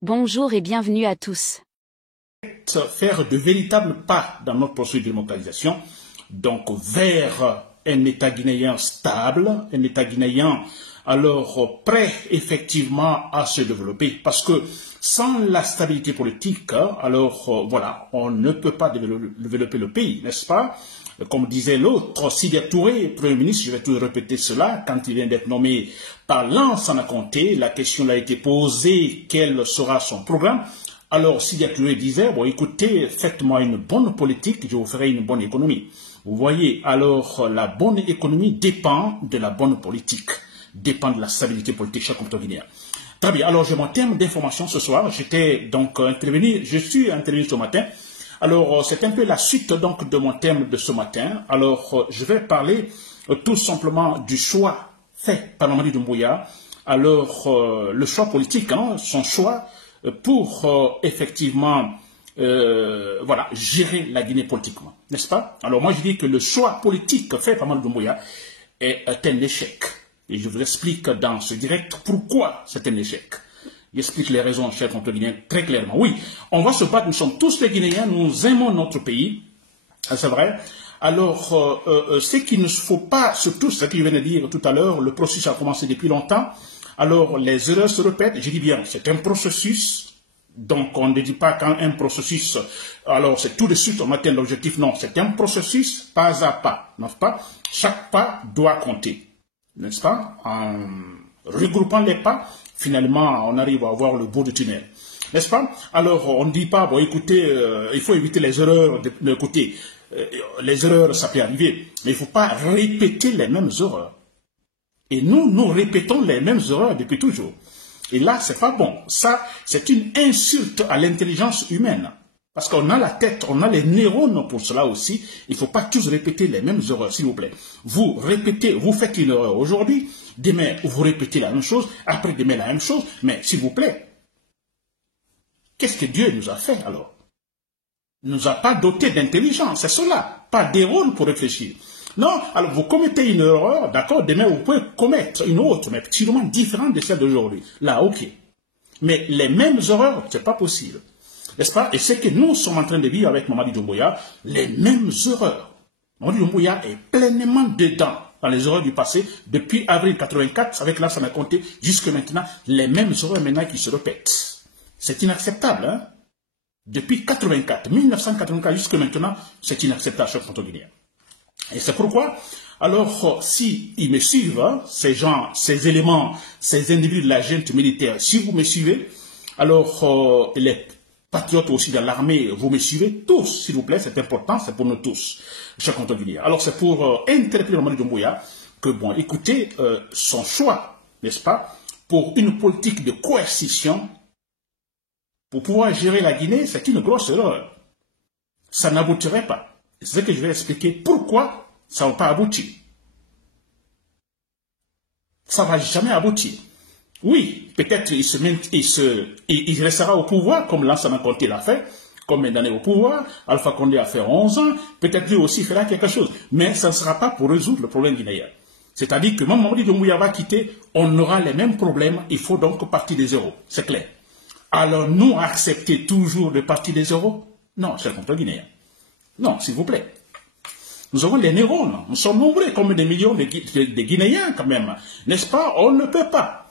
Bonjour et bienvenue à tous. Faire de véritables pas dans notre processus de démocratisation, donc vers un État guinéen stable, un État guinéen alors prêt effectivement à se développer, parce que sans la stabilité politique, alors voilà, on ne peut pas développer le pays, n'est-ce pas? Comme disait l'autre, Sidya Touré, Premier ministre, je vais toujours répéter cela, quand il vient d'être nommé par Lansana Conté, la question a été posée, quel sera son programme? Alors Sidya Touré disait, bon écoutez, faites-moi une bonne politique, je vous ferai une bonne économie. Vous voyez, alors la bonne économie dépend de la bonne politique, dépend de la stabilité politique chaque compte guinéen. Très bien, alors j'ai mon thème d'information ce soir, je suis intervenu ce matin. Alors, c'est un peu la suite donc de mon thème de ce matin. Alors, je vais parler tout simplement du choix fait par Mamadi Doumbouya. Alors, le choix politique, son choix pour effectivement voilà, gérer la Guinée politiquement, n'est-ce pas? Alors, moi, je dis que le choix politique fait par Mamadi Doumbouya est un échec. Et je vous explique dans ce direct pourquoi c'est un échec. J'explique les raisons, chers Guinéens, très clairement. Oui, on va se battre, nous sommes tous des Guinéens, nous aimons notre pays, c'est vrai. Alors, ce qu'il ne faut pas, surtout ce que je viens de dire tout à l'heure, le processus a commencé depuis longtemps, alors les erreurs se répètent, je dis bien, c'est un processus, donc on ne dit pas quand un processus, alors c'est tout de suite on atteint l'objectif, non, c'est un processus pas à pas, n'est-ce pas? Chaque pas doit compter, n'est-ce pas? En regroupant les pas, finalement, on arrive à voir le bout du tunnel. N'est-ce pas? Alors, on ne dit pas, bon, écoutez, il faut éviter les erreurs de côté. Les erreurs, ça peut arriver. Mais il ne faut pas répéter les mêmes erreurs. Et nous répétons les mêmes erreurs depuis toujours. Et là, c'est pas bon. Ça, c'est une insulte à l'intelligence humaine. Parce qu'on a la tête, on a les neurones pour cela aussi. Il ne faut pas tous répéter les mêmes erreurs, s'il vous plaît. Vous répétez, vous faites une erreur aujourd'hui, demain vous répétez la même chose, après demain la même chose, mais s'il vous plaît, qu'est-ce que Dieu nous a fait alors? Il ne nous a pas doté d'intelligence, c'est cela, pas des neurones pour réfléchir. Non, alors vous commettez une erreur, d'accord, demain vous pouvez commettre une autre, mais sûrement différente de celle d'aujourd'hui. Là, ok. Mais les mêmes erreurs, c'est pas possible. N'est-ce pas? Et c'est que nous sommes en train de vivre avec Mamadi Doumbouya les mêmes erreurs. Mamadi Doumbouya est pleinement dedans dans les erreurs du passé, depuis avril 84, avec Lansana Conté, jusque maintenant, les mêmes erreurs maintenant qui se répètent. C'est inacceptable, hein? Depuis 1984 jusque maintenant, c'est inacceptable chez le Guinéen. Et c'est pourquoi, alors, si ils me suivent, hein, ces gens, ces éléments, ces individus de la junte militaire, si vous me suivez, alors, les patriotes aussi dans l'armée, vous me suivez tous, s'il vous plaît, c'est important, c'est pour nous tous, chers Guinéens. Alors, c'est pour interpeller Mamadi Doumbouya que, bon, écoutez, son choix, n'est-ce pas, pour une politique de coercition, pour pouvoir gérer la Guinée, c'est une grosse erreur. Ça n'aboutirait pas. C'est ce que je vais expliquer pourquoi ça ne va pas aboutir. Ça ne va jamais aboutir. Oui, peut-être il restera au pouvoir, comme Lansana Conté l'a fait, combien d'années au pouvoir, Alpha Condé a fait 11 ans, peut-être lui aussi fera quelque chose. Mais ça ne sera pas pour résoudre le problème guinéen. C'est-à-dire que même Mamadi Doumbouya va quitter, on aura les mêmes problèmes, il faut donc partir des zéros, c'est clair. Alors nous accepter toujours de partir des zéros? Non, c'est contre Guinéen. Non, s'il vous plaît. Nous avons des neurones, nous sommes nombreux comme des millions de Guinéens quand même. N'est-ce pas? On ne peut pas.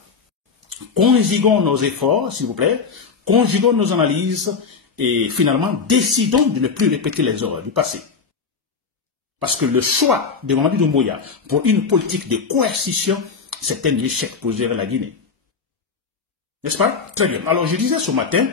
Conjuguons nos efforts, s'il vous plaît, conjuguons nos analyses et finalement décidons de ne plus répéter les erreurs du passé. Parce que le choix de Mamadi Doumbouya pour une politique de coercition, c'est un échec pour gérer la Guinée. N'est-ce pas? Très bien. Alors je disais ce matin,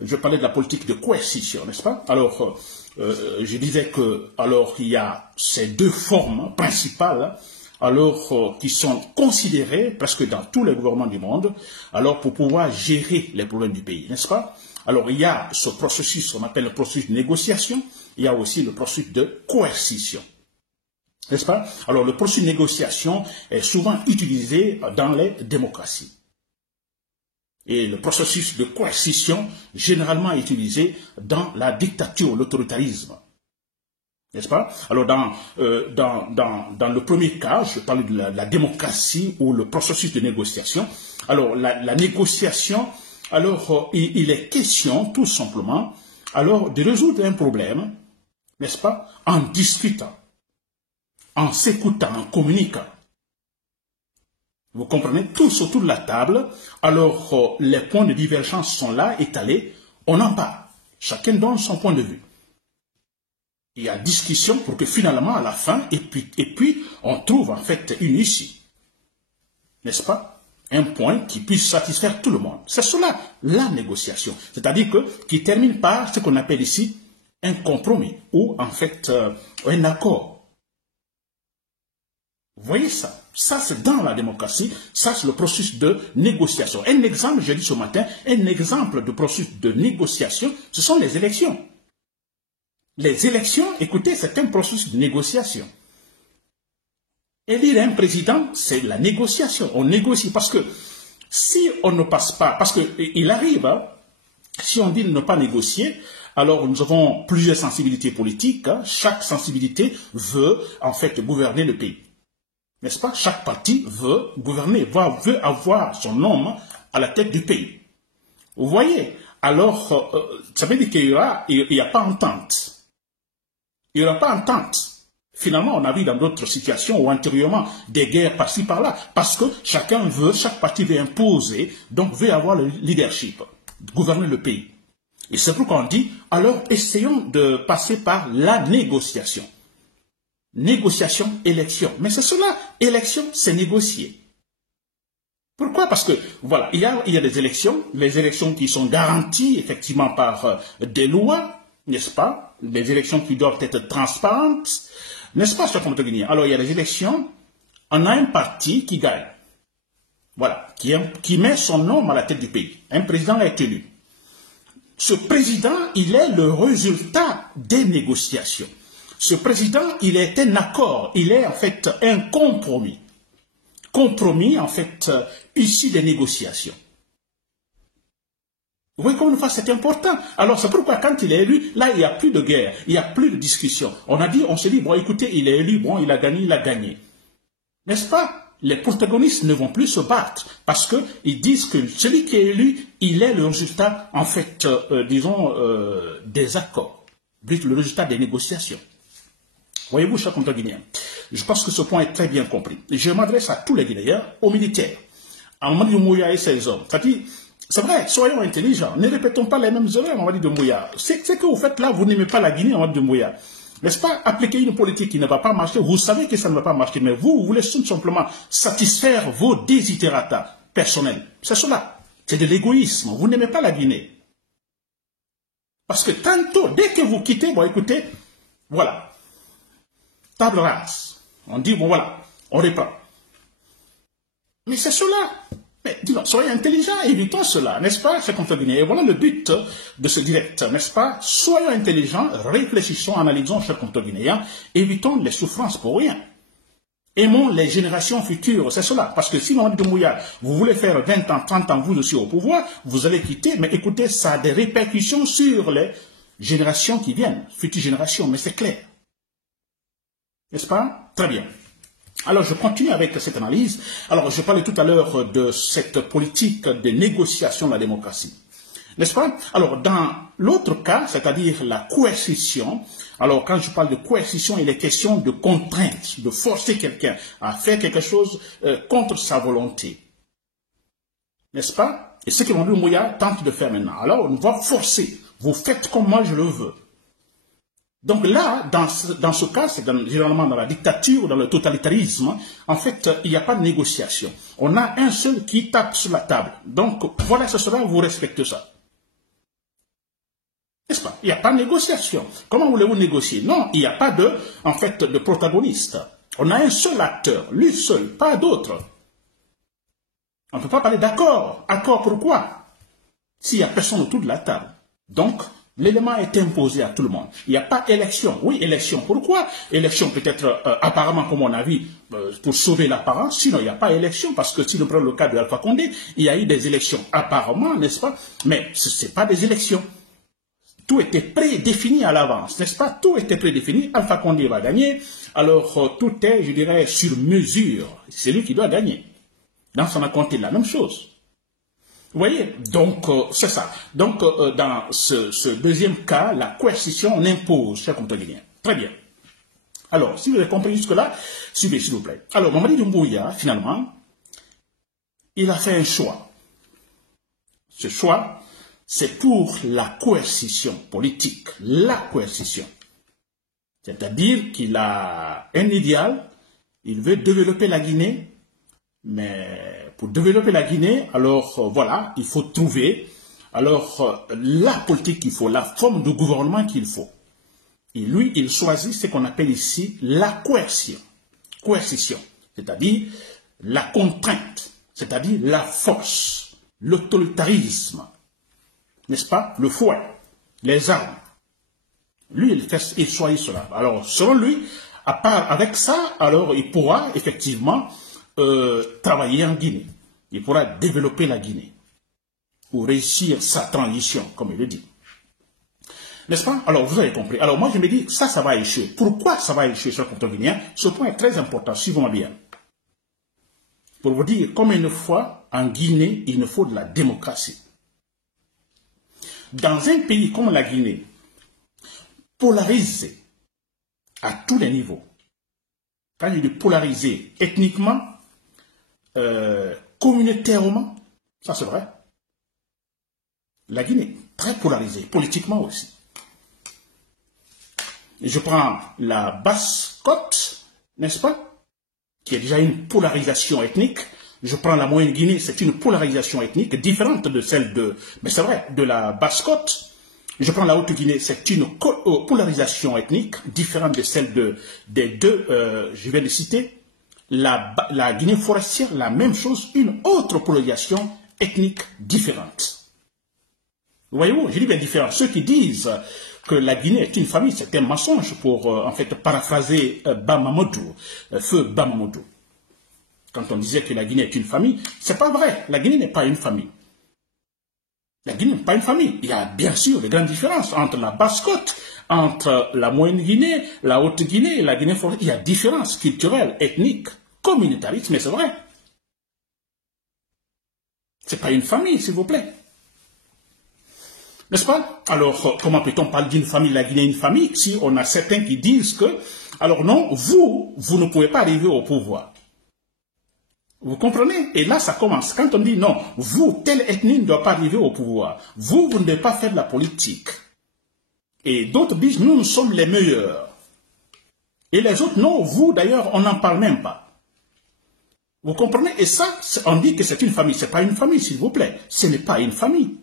je parlais de la politique de coercition, n'est-ce pas? Alors je disais que alors il y a ces deux formes principales, alors qui sont considérées presque dans tous les gouvernements du monde, alors pour pouvoir gérer les problèmes du pays, n'est-ce pas? Alors il y a ce processus, on appelle le processus de négociation, il y a aussi le processus de coercition. N'est-ce pas? Alors le processus de négociation est souvent utilisé dans les démocraties. Et le processus de coercition, généralement utilisé dans la dictature, l'autoritarisme. N'est-ce pas? Alors, dans le premier cas, je parle de la démocratie ou le processus de négociation. Alors, la négociation Alors, il est question, tout simplement, alors, de résoudre un problème, n'est-ce pas, en discutant, en s'écoutant, en communiquant. Vous comprenez, tous autour de la table, alors les points de divergence sont là, étalés, on en parle. Chacun donne son point de vue. Il y a discussion pour que finalement, à la fin, et puis on trouve en fait une issue. N'est-ce pas? Un point qui puisse satisfaire tout le monde. C'est cela, la négociation. C'est-à-dire qui termine par ce qu'on appelle ici un compromis, ou en fait un accord. Vous voyez ça? Ça, c'est dans la démocratie. Ça, c'est le processus de négociation. Un exemple, j'ai dit ce matin, un exemple de processus de négociation, ce sont les élections. Les élections, écoutez, c'est un processus de négociation. Élire un président, c'est la négociation. On négocie parce que si on ne passe pas, parce qu'il arrive, hein, si on dit ne pas négocier, alors nous avons plusieurs sensibilités politiques. Hein, chaque sensibilité veut en fait gouverner le pays. N'est-ce pas? Chaque parti veut gouverner, veut avoir son homme à la tête du pays. Vous voyez? Alors, ça veut dire qu'il n'y a pas entente. Il n'y aura pas entente. Finalement, on a vu dans d'autres situations ou antérieurement des guerres par-ci par-là, parce que chaque parti veut imposer, donc veut avoir le leadership, gouverner le pays. Et c'est pourquoi on dit, alors essayons de passer par la négociation. Négociation, élection. Mais c'est cela, élection, c'est négocier. Pourquoi? Parce que, voilà, il y a des élections, les élections qui sont garanties effectivement par des lois, n'est-ce pas? Des élections qui doivent être transparentes, n'est-ce pas, cher compatriotes guinéens? Alors, il y a des élections, on a un parti qui gagne. Voilà, qui met son nom à la tête du pays. Un président est élu. Ce président, il est le résultat des négociations. Ce président, il est un accord, il est en fait un compromis. Compromis, en fait, issu des négociations. Vous voyez comme une fois, c'est important. Alors, c'est pourquoi quand il est élu, là, il n'y a plus de guerre, il n'y a plus de discussion. On se dit, bon, écoutez, il est élu, bon, il a gagné. N'est-ce pas? Les protagonistes ne vont plus se battre parce qu'ils disent que celui qui est élu, il est le résultat, en fait, disons, des accords, le résultat des négociations. Voyez-vous, chers compatriotes guinéens, je pense que ce point est très bien compris. Je m'adresse à tous les Guinéens, aux militaires, à Mamadi Doumbouya et ses hommes. C'est vrai, soyons intelligents, ne répétons pas les mêmes erreurs à Mamadi Doumbouya. C'est que vous faites là, vous n'aimez pas la Guinée, Mamadi Doumbouya. N'est-ce pas? Appliquer une politique qui ne va pas marcher, vous savez que ça ne va pas marcher, mais vous voulez tout simplement satisfaire vos desiderata personnels. C'est cela, c'est de l'égoïsme, vous n'aimez pas la Guinée. Parce que tantôt, dès que vous quittez, bon écoutez, voilà. Table rase. On dit, bon voilà, on reprend. Mais c'est cela. Mais disons, soyez intelligents, évitons cela, n'est-ce pas, chers compatriotes guinéens? Et voilà le but de ce direct, n'est-ce pas? Soyons intelligents, réfléchissons, analysons, chers compatriotes guinéens, évitons les souffrances pour rien. Aimons les générations futures, c'est cela. Parce que si Mamadi Doumbouya, vous voulez faire 20 ans, 30 ans, vous aussi au pouvoir, vous allez quitter, mais écoutez, ça a des répercussions sur les générations qui viennent, futures générations, mais c'est clair. N'est-ce pas? Très bien. Alors, je continue avec cette analyse. Alors, je parlais tout à l'heure de cette politique de négociation de la démocratie. N'est-ce pas? Alors, dans l'autre cas, c'est-à-dire la coercition, alors quand je parle de coercition, il est question de contrainte, de forcer quelqu'un à faire quelque chose contre sa volonté. N'est-ce pas? Et ce que Mamadi Doumbouya tente de faire maintenant. Alors, on va forcer. Vous faites comme moi je le veux. Donc là, dans ce cas, c'est généralement dans la dictature ou dans le totalitarisme, en fait, il n'y a pas de négociation. On a un seul qui tape sur la table. Donc voilà, ce sera, vous respectez ça. N'est-ce pas? Il n'y a pas de négociation. Comment voulez-vous négocier? Non, il n'y a pas en fait, de protagoniste. On a un seul acteur, lui seul, pas d'autre. On ne peut pas parler d'accord. Accord pourquoi? S'il n'y a personne autour de la table. Donc, l'élément est imposé à tout le monde. Il n'y a pas élection. Oui, élection. Pourquoi? Élection peut-être apparemment, comme on a vu, pour sauver l'apparence. Sinon, il n'y a pas élection. Parce que si nous prenons le cas de Alpha Condé, il y a eu des élections apparemment, n'est-ce pas? Mais ce n'est pas des élections. Tout était prédéfini à l'avance, n'est-ce pas? Tout était prédéfini. Alpha Condé va gagner. Alors, tout est, je dirais, sur mesure. C'est lui qui doit gagner. Dans son compte, la même chose. Vous voyez, donc c'est ça. Donc dans ce deuxième cas, la coercition, on impose, chers compatriotes guinéens. Très bien. Alors, si vous avez compris jusque-là, suivez s'il vous plaît. Alors, Mamadi Doumbouya, finalement, il a fait un choix. Ce choix, c'est pour la coercition politique, la coercition. C'est-à-dire qu'il a un idéal, il veut développer la Guinée, mais pour développer la Guinée, alors voilà, il faut trouver la politique qu'il faut, la forme de gouvernement qu'il faut. Et lui, il choisit ce qu'on appelle ici la coercition. Coercition, c'est-à-dire la contrainte, c'est-à-dire la force, l'autoritarisme, n'est-ce pas? Le fouet, les armes. Lui, il choisit cela. Alors, selon lui, avec ça, alors il pourra effectivement travailler en Guinée. Il pourra développer la Guinée ou réussir sa transition, comme il le dit. N'est-ce pas? Alors, vous avez compris. Alors, moi, je me dis, ça va échouer. Pourquoi ça va échouer sur le compte guinéen? Ce point est très important, suivez-moi bien. Pour vous dire, comme une fois, en Guinée, il nous faut de la démocratie. Dans un pays comme la Guinée, polarisé à tous les niveaux, quand je dis polarisé ethniquement, communautairement, ça c'est vrai. La Guinée, très polarisée, politiquement aussi. Je prends la Basse-Côte, n'est-ce pas, qui est déjà une polarisation ethnique. Je prends la Moyenne Guinée, c'est une polarisation ethnique différente de celle mais c'est vrai, de la Basse-Côte. Je prends la Haute-Guinée, c'est une polarisation ethnique différente de celle des deux, je vais les citer. La Guinée forestière, la même chose, une autre polarisation ethnique différente. Vous voyez-vous, je dis bien différent. Ceux qui disent que la Guinée est une famille, c'est un mensonge pour, en fait, paraphraser Bamamoudou, feu Bamamoudou. Quand on disait que la Guinée est une famille, c'est pas vrai. La Guinée n'est pas une famille. La Guinée n'est pas une famille. Il y a bien sûr de grandes différences entre la Basse-Côte, entre la Moyenne Guinée, la Haute Guinée et la Guinée forestière. Il y a différences culturelles, ethniques, communautaristes, mais c'est vrai. C'est pas une famille, s'il vous plaît. N'est-ce pas? Alors, comment peut-on parler d'une famille, la Guinée est une famille, si on a certains qui disent que, alors non, vous ne pouvez pas arriver au pouvoir. Vous comprenez? Et là, ça commence. Quand on dit non, vous, telle ethnie ne doit pas arriver au pouvoir. Vous ne devez pas faire de la politique. Et d'autres disent, nous sommes les meilleurs. Et les autres, non, vous, d'ailleurs, on n'en parle même pas. Vous comprenez? Et ça, on dit que c'est une famille. Ce n'est pas une famille, s'il vous plaît. Ce n'est pas une famille.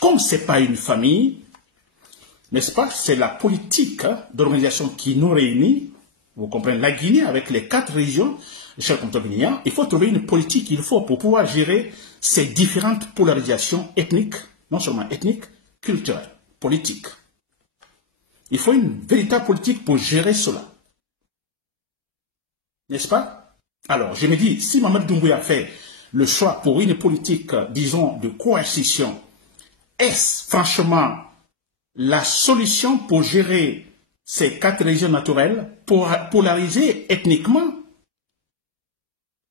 Comme ce n'est pas une famille, n'est-ce pas? C'est la politique d'organisation qui nous réunit. Vous comprenez? La Guinée, avec les 4 régions, chers compatriotes guinéens, il faut trouver une politique qu'il faut pour pouvoir gérer ces différentes polarisations ethniques, non seulement ethniques, culturelles, politiques. Il faut une véritable politique pour gérer cela. N'est-ce pas? Alors, je me dis, si Mamadi Doumbouya fait le choix pour une politique, disons, de coercition, est-ce franchement la solution pour gérer ces 4 régions naturelles, polarisées ethniquement?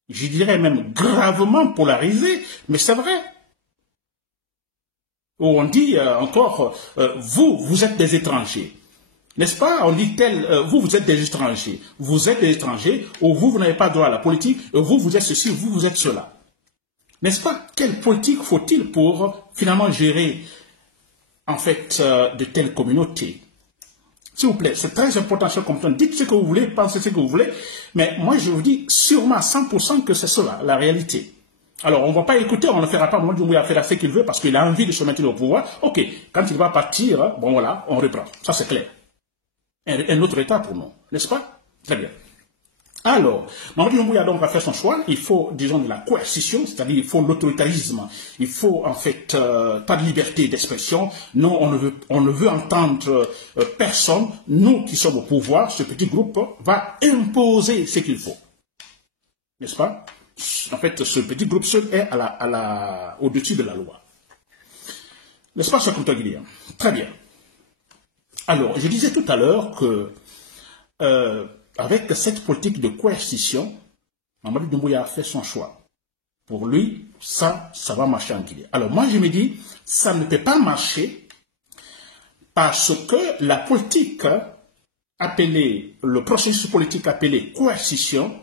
Je dirais même gravement polarisées, mais c'est vrai. On dit encore, vous êtes des étrangers. N'est-ce pas? On dit vous êtes des étrangers. Vous êtes des étrangers, ou vous n'avez pas droit à la politique, vous êtes ceci, vous êtes cela. N'est-ce pas? Quelle politique faut-il pour finalement gérer, en fait, de telles communautés? S'il vous plaît, c'est très important, cher compagnon. Dites ce que vous voulez, pensez ce que vous voulez, mais moi je vous dis sûrement à 100% que c'est cela, la réalité. Alors, on ne va pas écouter, on ne fera pas, Mamadi Doumbouya faire ce qu'il veut parce qu'il a envie de se maintenir au pouvoir. Ok, quand il va partir, bon voilà, on reprend. Ça c'est clair. Un autre état pour nous, n'est-ce pas? Très bien. Alors, Mamadi Doumbouya donc a fait son choix. Il faut, disons, de la coercition, c'est-à-dire il faut l'autoritarisme. Il faut, en fait, pas de liberté d'expression. Non, on ne veut entendre personne. Nous qui sommes au pouvoir, ce petit groupe va imposer ce qu'il faut. N'est-ce pas? En fait, ce petit groupe seul est au-dessus de la loi. N'est-ce pas, cher compagnon guinéen? Très bien. Alors, je disais tout à l'heure que avec cette politique de coercition, Mamadi Doumbouya a fait son choix. Pour lui, ça va marcher en Guinée. Alors moi, je me dis, ça ne peut pas marcher parce que la politique appelée, le processus politique appelé coercition,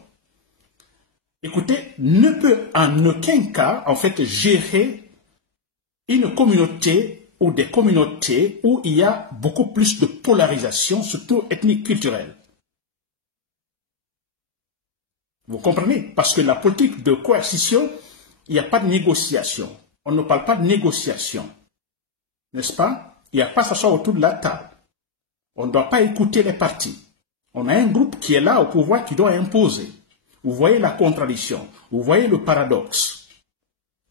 écoutez, ne peut en aucun cas, en fait, gérer une communauté ou des communautés où il y a beaucoup plus de polarisation, surtout ethnique, culturelle. Vous comprenez? Parce que la politique de coercition, il n'y a pas de négociation. On ne parle pas de négociation. N'est-ce pas? Il n'y a pas à s'asseoir autour de la table. On ne doit pas écouter les partis. On a un groupe qui est là au pouvoir qui doit imposer. Vous voyez la contradiction. Vous voyez le paradoxe.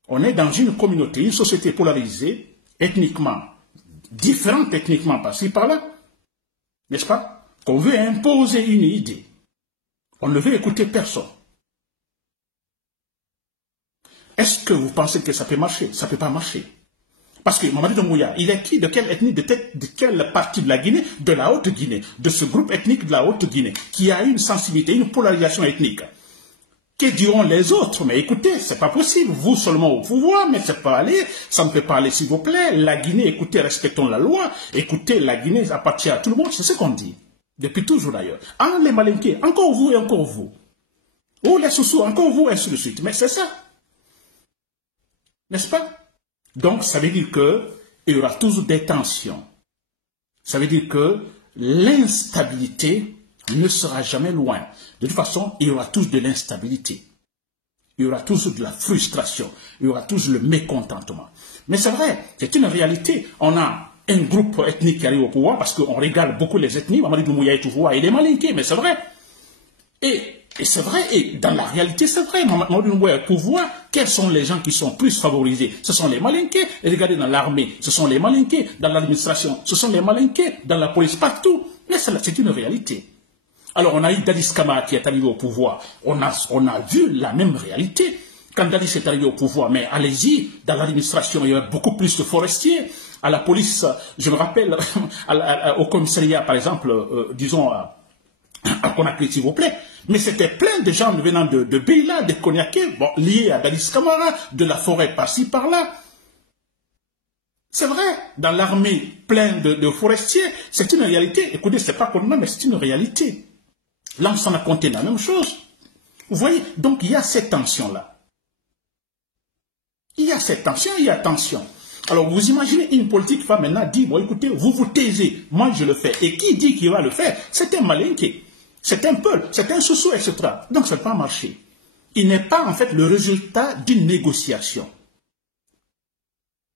On est dans une communauté, une société polarisée, ethniquement, différente ethniquement par-ci, par-là. N'est-ce pas? Qu'on veut imposer une idée. On ne veut écouter personne. Est-ce que vous pensez que ça peut marcher? Ça ne peut pas marcher. Parce que Mamadi Doumbouya, il est qui? De quelle ethnie? De quelle partie de la Guinée? De la Haute-Guinée. De ce groupe ethnique de la Haute-Guinée, qui a une sensibilité, une polarisation ethnique. Que diront les autres? Mais écoutez, c'est pas possible. Vous seulement au pouvoir, mais c'est pas aller. Ça ne peut pas aller, s'il vous plaît. La Guinée, écoutez, respectons la loi. Écoutez, la Guinée appartient à tout le monde. C'est ce qu'on dit. Depuis toujours d'ailleurs. Ah, les Malinqués, encore vous et encore vous. Oh, les Soussous, encore vous, et ainsi de suite. Mais c'est ça. N'est-ce pas? Donc, ça veut dire qu'il y aura toujours des tensions. Ça veut dire que l'instabilité ne sera jamais loin. De toute façon, il y aura toujours de l'instabilité. Il y aura toujours de la frustration. Il y aura toujours le mécontentement. Mais c'est vrai, c'est une réalité. On a un groupe ethnique qui arrive au pouvoir parce qu'on régale beaucoup les ethnies. Mamadi Doumbouya est au pouvoir, il est malinqué, mais c'est vrai. Et c'est vrai, et dans la réalité, c'est vrai. Mamadi Doumbouya est au pouvoir. Quels sont les gens qui sont plus favorisés? Ce sont les malinqués. Et regardez dans l'armée, ce sont les malinqués. Dans l'administration, ce sont les malinqués. Dans la police, partout. Mais c'est une réalité. Alors on a eu Dadis Camara qui est arrivé au pouvoir. On a vu la même réalité. Quand Dadis est arrivé au pouvoir, mais allez-y, dans l'administration, il y avait beaucoup plus de forestiers. À la police, je me rappelle, au commissariat, par exemple, disons, à Conakry, s'il vous plaît, mais c'était plein de gens venant de Beila, de Konyaké, bon, liés à Dadis Camara, de la forêt par-ci, par-là. C'est vrai, dans l'armée, plein de forestiers, c'est une réalité. Écoutez, c'est pas comme ça, mais c'est une réalité. Là, on s'en a compté la même chose. Vous voyez, donc il y a cette tension-là. Il y a cette tension, il y a tension. Alors, vous imaginez une politique qui va maintenant dire, bon, écoutez, vous vous taisez, moi je le fais. Et qui dit qu'il va le faire? C'est un malinqué, c'est un peul, c'est un sous-sous, etc. Donc, ça ne va pas marcher. Il n'est pas, en fait, le résultat d'une négociation.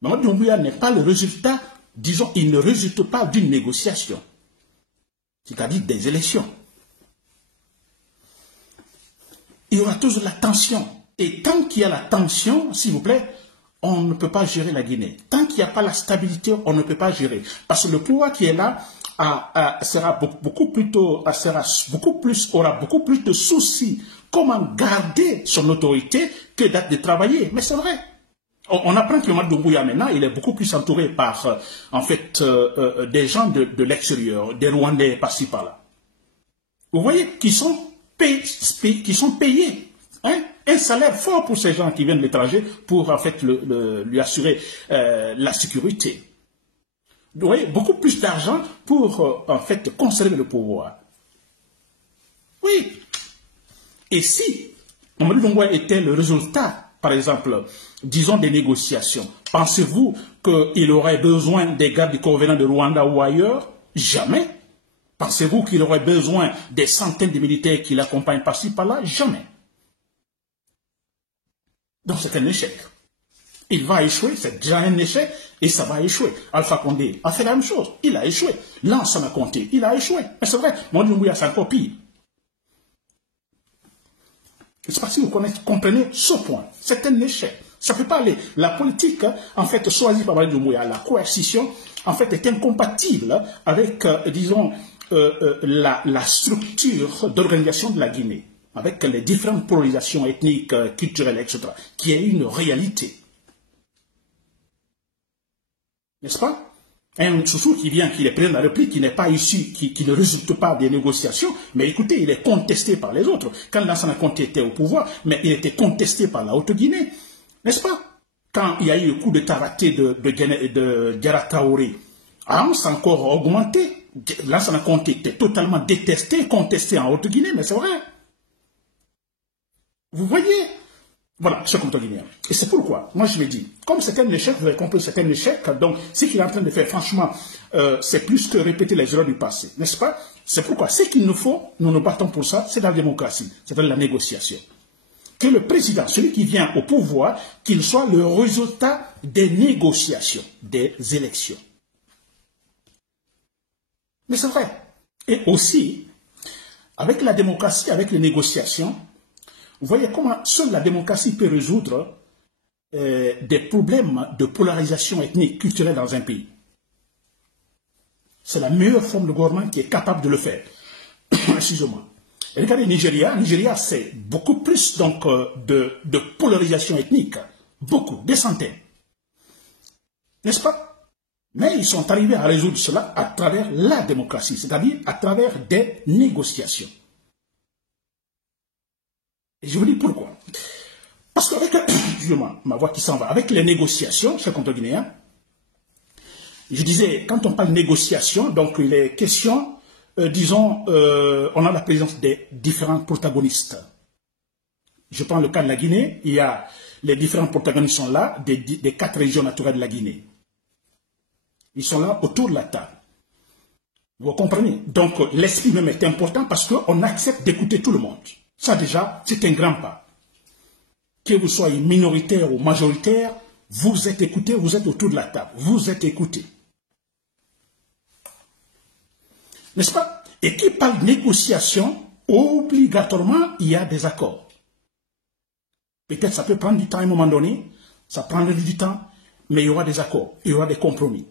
Mamadi Doumbouya n'est pas le résultat, disons, il ne résulte pas d'une négociation. C'est-à-dire des élections. Il y aura toujours la tension. Et tant qu'il y a la tension, s'il vous plaît, on ne peut pas gérer la Guinée. Tant qu'il n'y a pas la stabilité, on ne peut pas gérer. Parce que le pouvoir qui est là aura beaucoup plus de soucis. Comment garder son autorité que de travailler. Mais c'est vrai. On apprend que Mamadi Doumbouya maintenant, il est beaucoup plus entouré par, en fait, des gens de l'extérieur, des Rwandais par-ci par-là. Vous voyez, qui sont payés. Hein? Un salaire fort pour ces gens qui viennent de l'étranger pour en fait lui assurer la sécurité. Vous voyez, beaucoup plus d'argent pour en fait conserver le pouvoir. Oui. Et si Mamadi Doumbouya était le résultat, par exemple, disons des négociations, pensez-vous qu'il aurait besoin des gardes du corps venant de Rwanda ou ailleurs? Jamais. Pensez-vous qu'il aurait besoin des centaines de militaires qui l'accompagnent par-ci, par-là? Jamais. Donc c'est un échec. Il va échouer, c'est déjà un échec, et ça va échouer. Alpha Condé a fait la même chose, il a échoué. Lansana Conté, il a échoué. Mais c'est vrai, Mamadi Doumbouya, c'est encore pire. Je ne sais pas si vous comprenez ce point. C'est un échec. Ça ne peut pas aller. La politique, en fait, choisie par Mamadi Doumbouya, la coercition, en fait, est incompatible avec, disons, la structure d'organisation de la Guinée, avec les différentes polarisations ethniques, culturelles, etc., qui est une réalité. N'est-ce pas? Un Soussou qui vient, qui est président de la République, qui n'est pas issu, qui ne résulte pas des négociations, mais écoutez, il est contesté par les autres. Quand Lansana Conté était au pouvoir, mais il était contesté par la Haute-Guinée, n'est-ce pas? Quand il y a eu le coup d'État raté de Diarra Traoré, c'est encore augmenté. Lansana Conté était totalement détesté, contesté en Haute-Guinée, mais c'est vrai. Vous voyez? Voilà, ce contre guinéen. Et c'est pourquoi, moi je me dis, comme c'est un échec, vous avez compris, c'est un échec, donc ce qu'il est en train de faire, franchement, c'est plus que répéter les erreurs du passé, n'est-ce pas? C'est pourquoi, ce qu'il nous faut, nous nous battons pour ça, c'est la démocratie, c'est-à-dire la négociation. Que le président, celui qui vient au pouvoir, qu'il soit le résultat des négociations, des élections. Mais c'est vrai. Et aussi, avec la démocratie, avec les négociations, vous voyez comment seule la démocratie peut résoudre des problèmes de polarisation ethnique, culturelle dans un pays. C'est la meilleure forme de gouvernement qui est capable de le faire. Excusez-moi. Regardez Nigeria. Nigeria, c'est beaucoup plus donc, de polarisation ethnique. Beaucoup, des centaines. N'est-ce pas? Mais ils sont arrivés à résoudre cela à travers la démocratie, c'est-à-dire à travers des négociations. Et je vous dis pourquoi. Parce qu'avec, excusez-moi, ma voix qui s'en va, avec les négociations, chers contre guinéens, je disais, quand on parle de négociation, donc il est question, disons, on a la présence des différents protagonistes. Je prends le cas de la Guinée, il y a les différents protagonistes sont là, des 4 régions naturelles de la Guinée. Ils sont là autour de la table. Vous comprenez? Donc l'esprit même est important parce qu'on accepte d'écouter tout le monde. Ça déjà, c'est un grand pas. Que vous soyez minoritaire ou majoritaire, vous êtes écouté, vous êtes autour de la table. Vous êtes écouté. N'est-ce pas? Et qui parle de négociation, obligatoirement, il y a des accords. Peut-être ça peut prendre du temps à un moment donné, ça prendra du temps, mais il y aura des accords, il y aura des compromis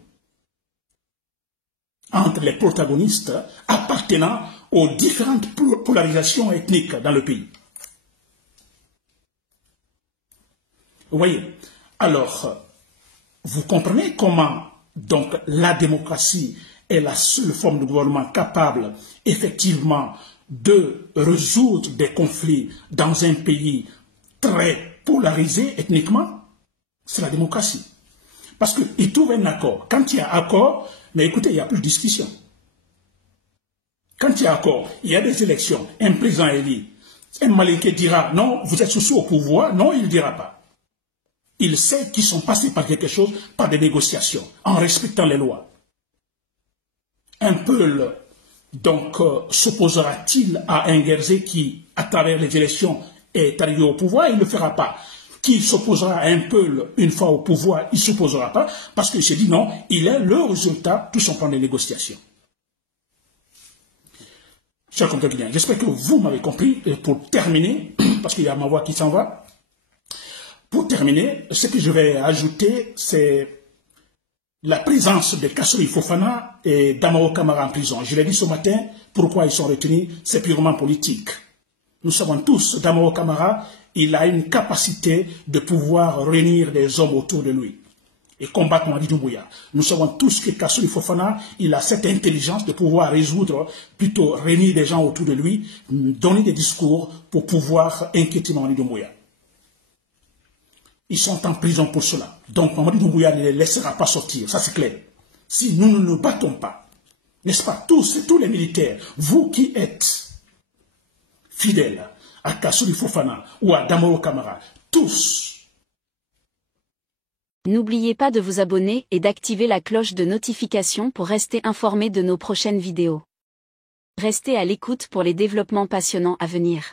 entre les protagonistes appartenant aux différentes polarisations ethniques dans le pays. Vous voyez? Alors, vous comprenez comment donc la démocratie est la seule forme de gouvernement capable effectivement de résoudre des conflits dans un pays très polarisé ethniquement? C'est la démocratie. Parce qu'ils trouvent un accord. Quand il y a accord, mais écoutez, il n'y a plus de discussion. Quand il y a accord, il y a des élections, un président élu, un Malinké dira non, vous êtes sous au pouvoir, non, il ne dira pas. Il sait qu'ils sont passés par quelque chose, par des négociations, en respectant les lois. Un peuple, donc, s'opposera-t-il à un Guerzé qui, à travers les élections, est arrivé au pouvoir? Il ne le fera pas. Qui s'opposera à un peuple une fois au pouvoir, il ne s'opposera pas, parce qu'il se dit non, il est le résultat tout simplement des négociations. Chers compatriotes, j'espère que vous m'avez compris. Et pour terminer, parce qu'il y a ma voix qui s'en va, pour terminer, ce que je vais ajouter, c'est la présence de Kassory Fofana et d'Amaro Camara en prison. Je l'ai dit ce matin, pourquoi ils sont retenus, c'est purement politique. Nous savons tous, d'Amaro Camara, il a une capacité de pouvoir réunir des hommes autour de lui et combattre Mamadi Doumbouya. Nous savons tous que Kassory Fofana, il a cette intelligence de pouvoir résoudre, plutôt réunir des gens autour de lui, donner des discours pour pouvoir inquiéter Mamadi Doumbouya. Ils sont en prison pour cela. Donc Mamadi Doumbouya ne les laissera pas sortir, ça c'est clair. Si nous ne nous battons pas, n'est-ce pas, tous les militaires, vous qui êtes fidèles à Kassory Fofana ou à Damaro Camara, tous. N'oubliez pas de vous abonner et d'activer la cloche de notification pour rester informé de nos prochaines vidéos. Restez à l'écoute pour les développements passionnants à venir.